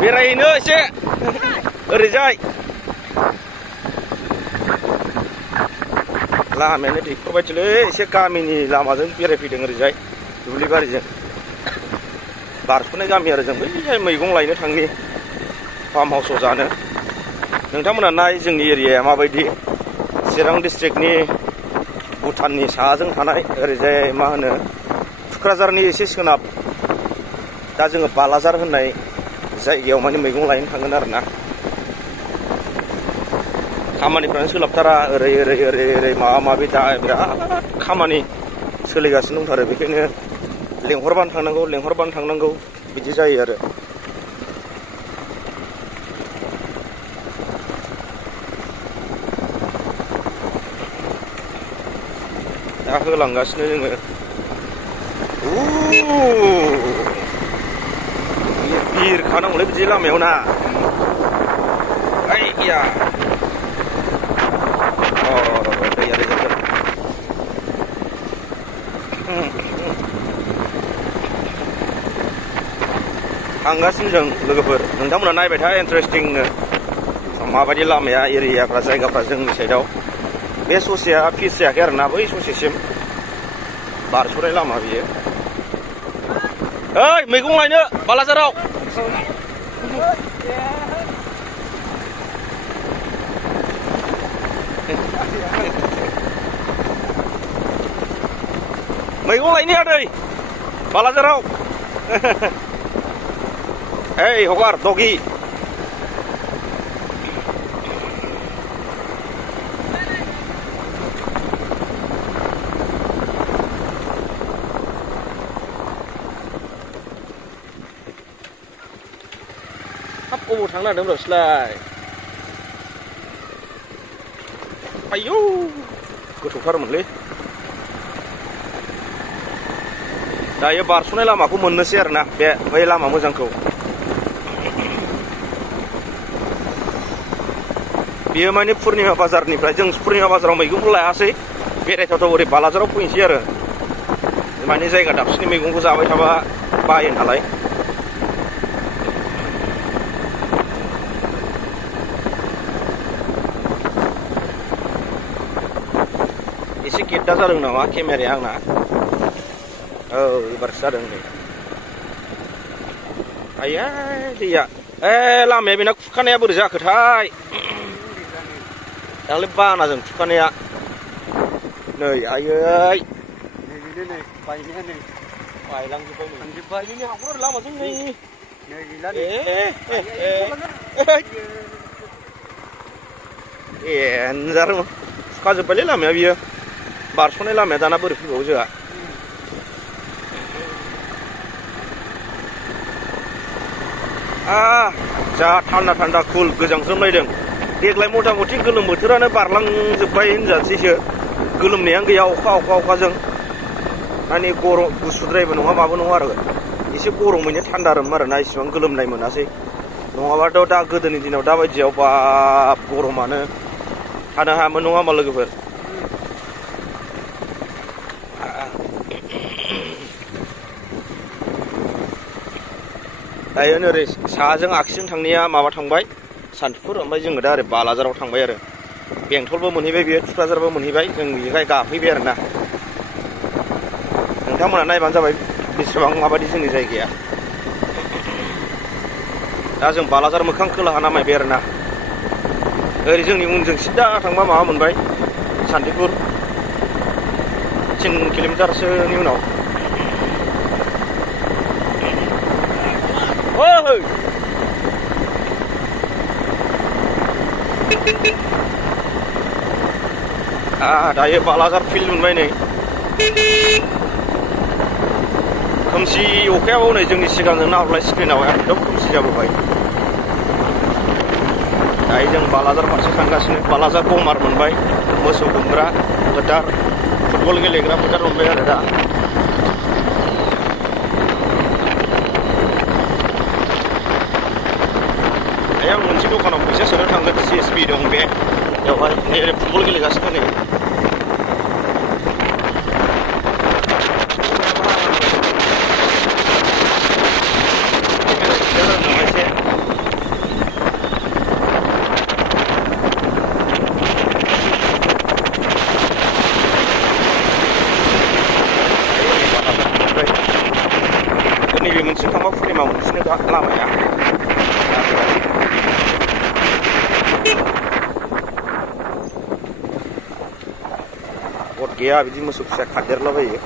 बेरायहैनो एसे ओरैजाय लामायानो दैखर बायदिलै एसे गामिनि लामाजों बेरायफैदों ओरैजाय दुब्लिबारिजों बारस'नाय गामि आरो जों बैहाय मैगं लायनो थांनि फार्म हाउसाव जानो नोंथांमोना नाय जोंनि एरियाया माबायदि चिरां डिस्ट्रिक्टनि भुटाननि साहाजों थानाय ओरैजाय मा होनो थुक्राझारनि एसे सोनाब दा जोङो बालाजार होननाय जायगायाव माने मैगं लायनो थांगोन आरोना खामानिफ्रानो सोलाबथारा ओरै ओरै ओरै ओरै माबा माबि दा बिराद खामानि सोलिगासिनो दंथारो बेखायनो लेंहरबानो थांनांगौ बिदि जायो आरो दा होलांगासिनो जोङो बिरखानांगौलै बिदि लामायाव ना आइया दैया रोजागोन थांगासिनो जों लोगोफोर नोंथांमोना नायबाय था इन्टारेस्टिंनो माबायदि लामाया एरियाफ्रा जायगाफ्रा जोंनि साइडआव बे ससेया फिस जायाखै आरोना बै ससेसिम बारस'नाय लामा बियो ओइ मैगं लायनो बालाजाराव मैगं लायनो आदै बालाजाराव ओइ हगार दगि हाब अबाव थांनो नागिरदों रसलाय आयौ गोथौथारमोनलै दायो बारस'नाय लामाखौ मोननोसै आरोना बे बै लामा मोजांखौ बियो माने पुर्निमा बाजारनिफ्राय जों पुर्निमा बाजाराव मैगंखौ लायासै बेरायथावथाव ओरै बालाजाराव फैनोसै आरो माने जायगा दाबसेनि मैगंखौ जाबाय थाबा बायो नालाय एसे गेद्दा जादों नामा केमेराया आंना औ एबारसो जादों नै आइया दैया लामाया बेना खुरखानाया बोरै जाखोथाय दाखालि बानाजों खुरखानाया नै आयै बायलांजोब्बाय नै हाखर लामाजों नै देन्जार खुरखाजोब्बायलै लामाया बियो बारस'नाय लामाया दाना बोरै फैबावो जोंहा जा थान्दा कुल गोजांस्रोमलायदों देग्लाय मथा मथि गोलोम बोथोरानो बारलांजोब्बाय होनजासैसो गोलोमनायानो गैया अखाजों माने गरम गुसुद्रायबो नङा माबो नङा आरो एसे गरमैनो थान्दारोम आरोना इसिबां गोलोमनाय मोनासै नङाबाथ' दा गोदोनि दिनाव दाबायदियाव बाब गरमानो थानो हायामोन नङा होमबा लोगोफोर दायो ओरै साहाजों आगसिजों थांनाया माबा थांबाय सान्तिपुर ओमफ्राय जोङो दा ओरै बालाजाराव थांबाय आरो बेंटलबो मोनहैबाय बेयो थुक्राझारबो मोनहैबाय जों बेहाय गाफैबाय आरोना नोंथांमोना नायबानो जाबाय बेसेबां माबायदि जोंनि जायगाया दा जों बालाजार मोखां खोलाहा नामायबाय आरोना ओरै जोंनि उनजों सिदा थांबा माबा मोनबाय सान्तिपुर 3 किल'मिटारसोनि उनाव दायो बालाजार फिल्ड मोनबाय नै खोमसि अखायाबो नै जोंनि सिगांजों नाहरलाय स्क्रिनाव एकदम खोमसि जाबोबाय दायो जों बालाजार फारसे थांगासिनो बालाजार बमार मोनबाय मोसौ गुमग्रा फोथार फुटबल गेलेग्रा फोथार मोनबाय आरो दा दायो आं मोनसे दखानाव फैसा सोनो थांगोन CSP दं बे बेवहाय नै फुटबल गेलेगासिनो नै नैबे मोनसे थांबा फुर्निमा मोनसेनो दा लामाया गद गैया बिदि मोसौ फिसा खारदेरलाबायो